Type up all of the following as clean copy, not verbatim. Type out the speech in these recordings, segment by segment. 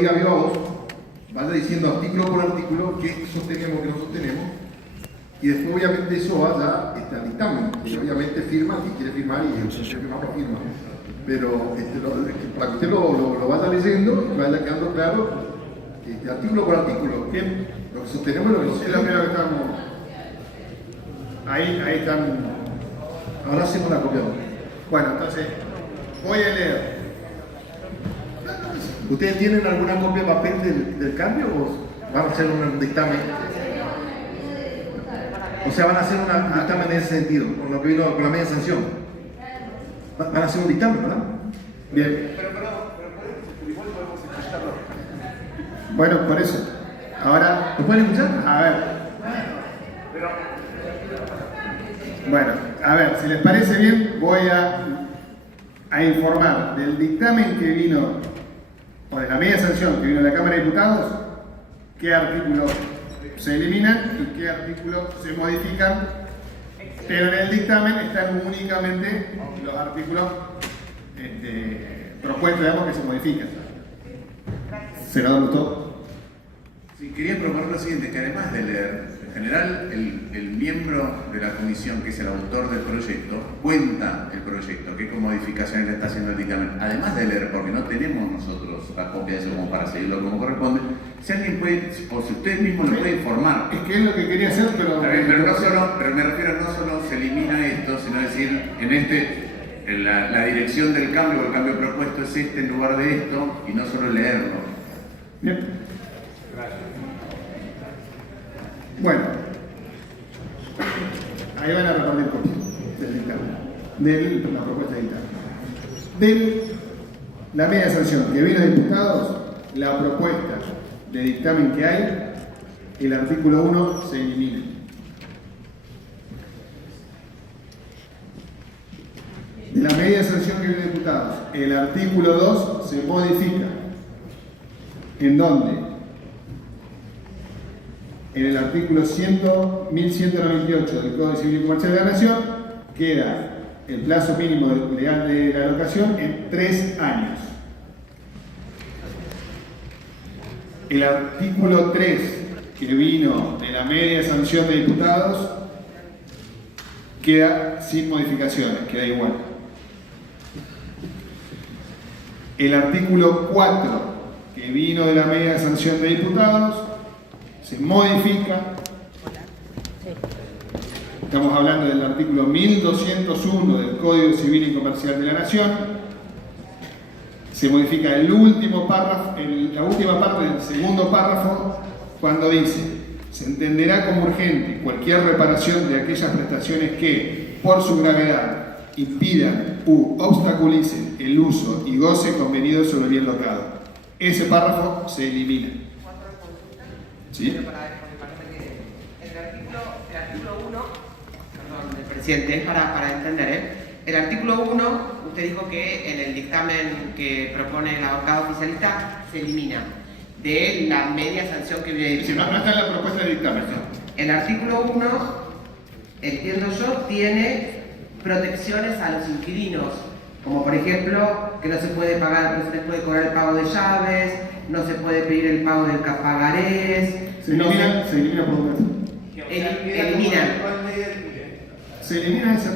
Diga viva voz, vaya diciendo artículo por artículo qué sostenemos, qué no sostenemos, y después obviamente eso vaya al dictamen, y obviamente firma, si quiere firmar, y el que firma lo firma, pero para que usted lo vaya leyendo y vaya quedando claro, artículo por artículo, ¿bien? Lo que sostenemos y lo que no Es sostenemos. lo primero que estamos. Ahí están. Ahora hacemos la copia. Bueno, entonces, voy a leer. ¿Ustedes tienen alguna copia de papel del cambio o van a hacer un dictamen? O sea, van a hacer un dictamen en ese sentido, con lo que vino con la media sanción. Van a hacer un dictamen, ¿verdad? Bien. Pero igual podemos escucharlo. Bueno, por eso. Ahora, ¿Lo pueden escuchar? a ver. Bueno, a ver, si les parece bien, voy a informar del dictamen que vino, o de la media sanción que vino de la Cámara de Diputados, qué artículos se eliminan y qué artículos se modifican, pero en el dictamen están únicamente los artículos propuestos, digamos, que se modifican. ¿Senador Lutó? Sí, quería proponer lo siguiente, que además de leer, en general el miembro de la comisión, que es el autor del proyecto, cuenta el proyecto, qué modificaciones le está haciendo el dictamen. Además de leer, porque no tenemos nosotros la copia de eso como para seguirlo como corresponde, si alguien puede, o si usted mismo lo puede informar. Es que es lo que quería hacer, pero Pero me refiero, no solo se elimina esto, sino decir, la dirección del cambio o el cambio propuesto es este en lugar de esto, y no solo leerlo. Bien. Bueno, ahí van a repartir copias del dictamen, de la propuesta de dictamen. De la media sanción que vino de diputados, la propuesta de dictamen que hay, el artículo 1 se elimina. De la media sanción que vino de diputados, el artículo 2 se modifica. ¿En dónde? En el artículo 1198 del Código Civil y Comercial de la Nación queda el plazo mínimo legal de la locación en 3 años. El artículo 3, que vino de la media sanción de diputados, queda sin modificaciones, queda igual. El artículo 4, que vino de la media sanción de diputados, se modifica. Estamos hablando del artículo 1201 del Código Civil y Comercial de la Nación. Se modifica el último párrafo, la última parte del segundo párrafo, cuando dice: se entenderá como urgente cualquier reparación de aquellas prestaciones que, por su gravedad, impidan u obstaculicen el uso y goce convenido sobre el bien locado. Ese párrafo se elimina. ¿Sí? El artículo 1, perdón, presidente, es para entender, El artículo 1, usted dijo que en el dictamen que propone el abogado oficialista se elimina de la media sanción que viene de Si no está en la propuesta de dictamen. El artículo 1, entiendo yo, tiene protecciones a los inquilinos, como por ejemplo que no se puede pagar, no se les puede cobrar el pago de llaves, no se puede pedir el pago de pagarés. Se elimina por completo. Eliminan. Se elimina esa.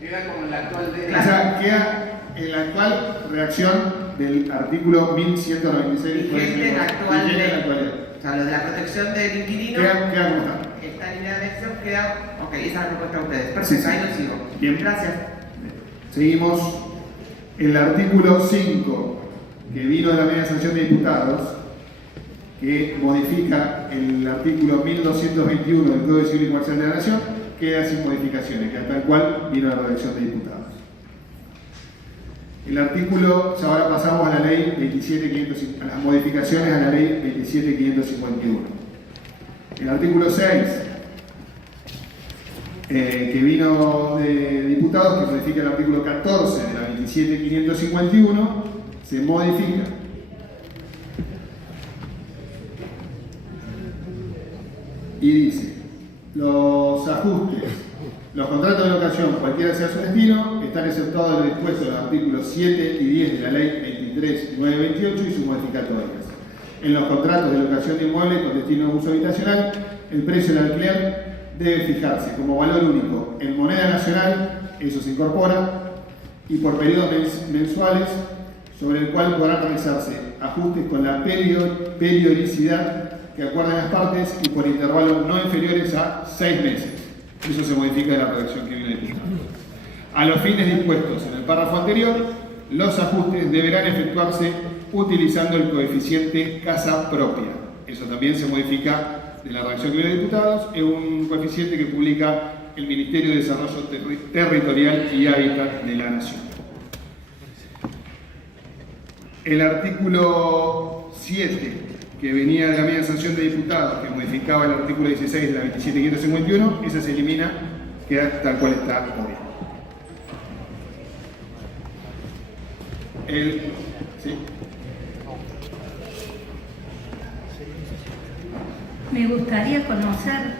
Queda como la actual de... O sea, queda en la actual redacción del artículo 1196. Vigente en la actual Vigente en la ley. actualidad. O sea, lo de la protección del inquilino. Queda como está. Esta línea de acción queda. Ok, esa es la propuesta de ustedes. Perfecto, Sí, sí. ahí lo sigo. Bien. Gracias. Seguimos. El artículo 5, que vino de la media sanción de diputados, que modifica el artículo 1221 del Código Civil y Comercial de la Nación, queda sin modificaciones, queda tal cual vino de la redacción de diputados. El artículo, ya ahora pasamos a la ley 27.551, a las modificaciones a la ley 27.551. El artículo 6, que vino de diputados, que modifica el artículo 14 de la 27.551, se modifica. Y dice: los ajustes, los contratos de locación, cualquiera sea su destino, están exceptuados de lo dispuesto en los artículos 7 y 10 de la ley 23.928 y sus modificatorias. En los contratos de locación de inmuebles con destino de uso habitacional, el precio del alquiler debe fijarse como valor único en moneda nacional, eso se incorpora, y por periodos mensuales, sobre el cual podrán realizarse ajustes con la periodicidad que acuerden las partes y por intervalos no inferiores a 6 meses. Eso se modifica de la redacción que viene aquí. A los fines dispuestos en el párrafo anterior, los ajustes deberán efectuarse utilizando el coeficiente casa propia. Eso también se modifica de la redacción que viene de diputados. Es un coeficiente que publica el Ministerio de Desarrollo Territorial y Hábitat de la Nación. El artículo 7, que venía de la media sanción de diputados, que modificaba el artículo 16 de la 27.551, esa se elimina, queda tal cual está hoy. ¿Sí? Me gustaría conocer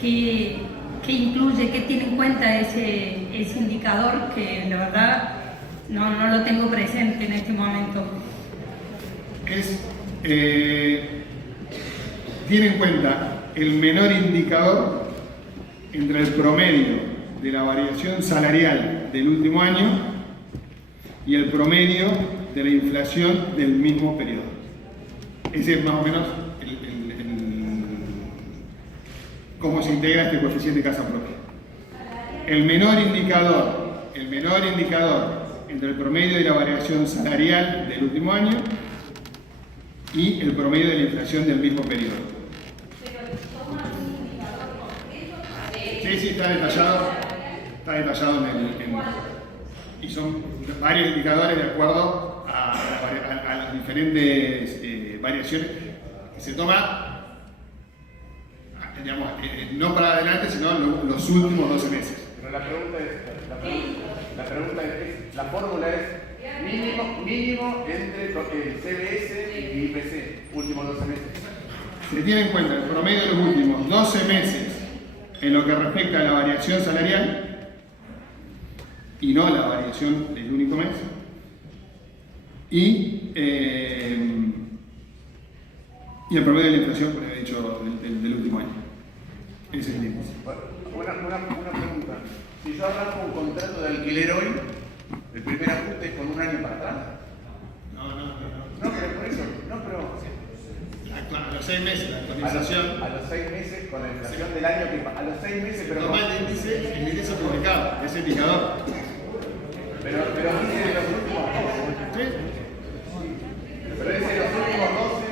qué incluye, qué tiene en cuenta ese indicador que la verdad no lo tengo presente en este momento. Tiene en cuenta el menor indicador entre el promedio de la variación salarial del último año y el promedio de la inflación del mismo periodo. Ese es más o menos cómo se integra este coeficiente de casa propia. El menor indicador entre el promedio de la variación salarial del último año y el promedio de la inflación del mismo periodo. Sí, está detallado y son varios indicadores de acuerdo a las diferentes variaciones que se toma, digamos, no para adelante, sino los últimos 12 meses. Pero la fórmula es mínimo entre el CBS y IPC, últimos 12 meses. Se tiene en cuenta el promedio de los últimos 12 meses en lo que respecta a la variación salarial y no la variación del único mes, y el promedio de la inflación, como he dicho, del último año. Ese es el índice. Una pregunta. Si yo arranco un contrato de alquiler hoy, el primer ajuste es con un año para atrás. No, pero por eso, a los 6 meses la actualización. A los 6 meses con la inflación del año que a los 6 meses, pero toma el índice publicado, ese indicador. Pero dice de los últimos 12. ¿Sí? Pero dice de los últimos 12.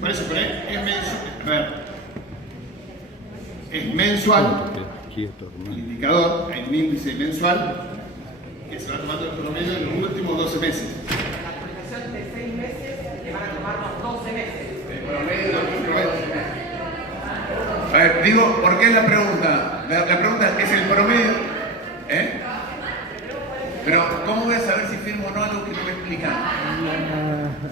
Por eso, pero es mensual. A ver. Es mensual. El indicador, hay un índice mensual que se va tomando el promedio en los últimos 12 meses. La actualización de 6 meses le van a tomar los 12 meses. El promedio de los últimos 12 meses. A ver, digo, ¿por qué es la pregunta? La pregunta es el promedio. Pero, ¿cómo voy a saber si firmo o no algo que no me explican?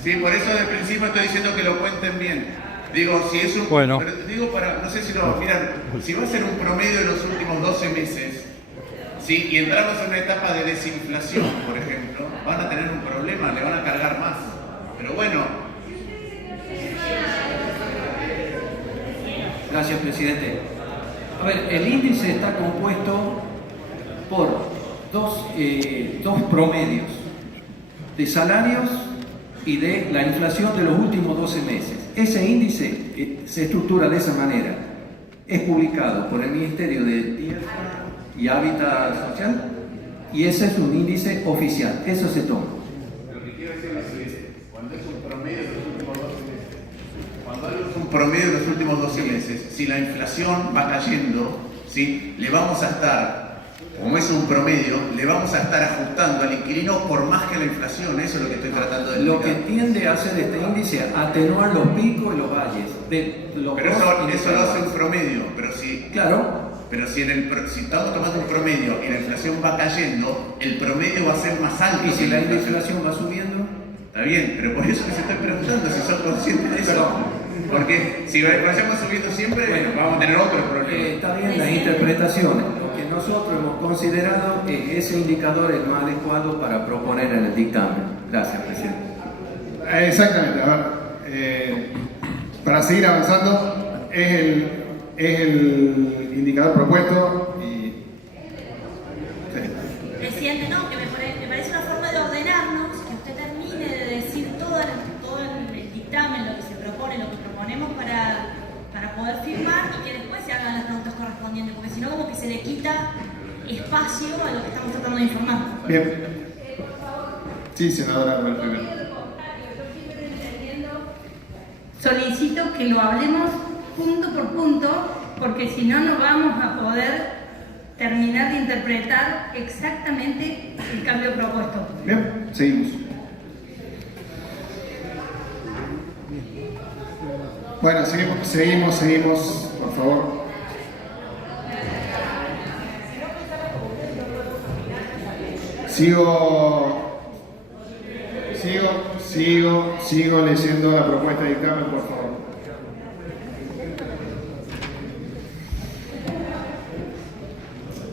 Sí, por eso desde el principio estoy diciendo que lo cuenten bien. Digo, si es un... Bueno. Pero digo para, no sé si lo... Miran, si va a ser un promedio de los últimos 12 meses, ¿sí? Y entramos en una etapa de desinflación, por ejemplo, van a tener un problema, le van a cargar más. Pero bueno. Gracias, presidente. A ver, el índice está compuesto por dos promedios de salarios y de la inflación de los últimos 12 meses. Ese índice se estructura de esa manera. Es publicado por el Ministerio de Tierra y Hábitat Social y ese es un índice oficial. Eso se toma. Lo que quiero decir es cuando es un promedio de los últimos 12 meses, cuando es un promedio de los últimos 12 meses, si la inflación va cayendo, ¿sí? Le vamos a estar, como es un promedio, le vamos a estar ajustando al inquilino por más que la inflación. Eso es lo que estoy tratando de explicar. Lo que tiende a hacer este índice, atenuar los picos y los valles. Pero eso lo hace un promedio. Pero si, claro. Pero si estamos tomando un promedio y la inflación va cayendo, el promedio va a ser más alto. ¿Y si la inflación va subiendo? Está bien, pero por eso que se estoy preguntando si son conscientes de eso. Porque si vayamos subiendo siempre, bueno, vamos a tener otro problema. Está bien las interpretaciones. Lo que nosotros hemos considerado es ese indicador el más adecuado para proponer en el dictamen. Gracias, presidente. Exactamente. A ver, para seguir avanzando, es el indicador propuesto y... Presidente, no, que me parece una forma de ordenarnos, que usted termine de decir todo el dictamen, lo que se propone, lo que proponemos para poder firmar y que después se hagan las preguntas correspondientes, porque si no como que se le quita espacio a lo que estamos tratando de informar. Bien. Sí, senadora, primero. Solicito que lo hablemos punto por punto, porque si no, no vamos a poder terminar de interpretar exactamente el cambio propuesto. Bien, seguimos. Bueno, seguimos, por favor. Sigo leyendo la propuesta de dictamen, por favor.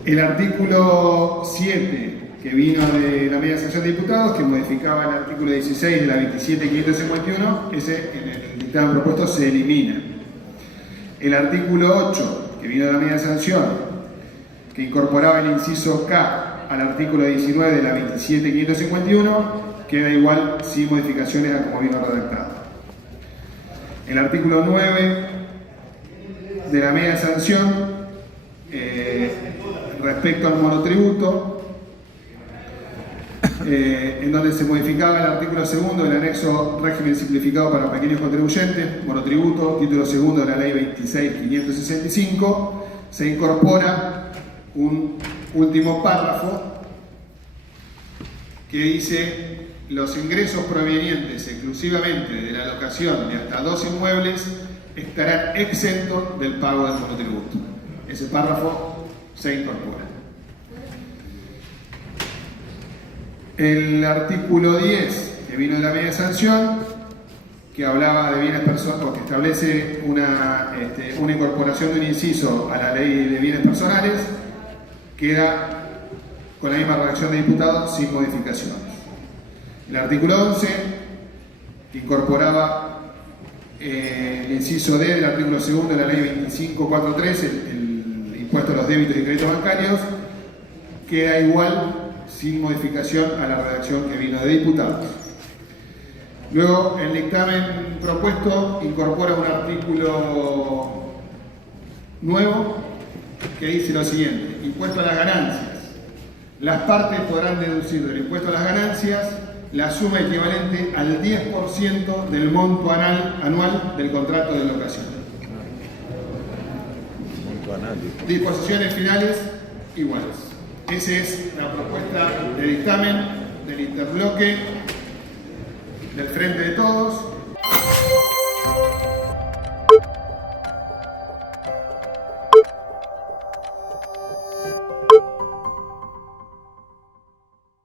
El artículo 7, que vino de la media sanción de diputados, que modificaba el artículo 16 de la 27.551, ese en el dictamen propuesto se elimina. El artículo 8, que vino de la media sanción, que incorporaba el inciso K al artículo 19 de la 27.551, queda igual sin modificaciones a como vino redactado. El artículo 9 de la media sanción, respecto al monotributo, en donde se modificaba el artículo 2 del anexo régimen simplificado para pequeños contribuyentes, monotributo, título 2 de la ley 26.565, se incorpora un último párrafo que dice: los ingresos provenientes exclusivamente de la locación de hasta 2 inmuebles estarán exentos del pago del monotributo. Ese párrafo se incorpora. El artículo 10, que vino de la media sanción, que hablaba de bienes personales, porque establece una incorporación de un inciso a la ley de bienes personales, queda con la misma redacción de diputados sin modificaciones. El artículo 11, que incorporaba el inciso D del artículo 2 de la ley 2543, el impuesto a los débitos y créditos bancarios, queda igual sin modificación a la redacción que vino de diputados. Luego, el dictamen propuesto incorpora un artículo nuevo que dice lo siguiente: impuesto a las ganancias. Las partes podrán deducir del impuesto a las ganancias la suma equivalente al 10% del monto anual del contrato de locación. Disposiciones finales iguales. Esa es la propuesta de dictamen del interbloque del Frente de Todos.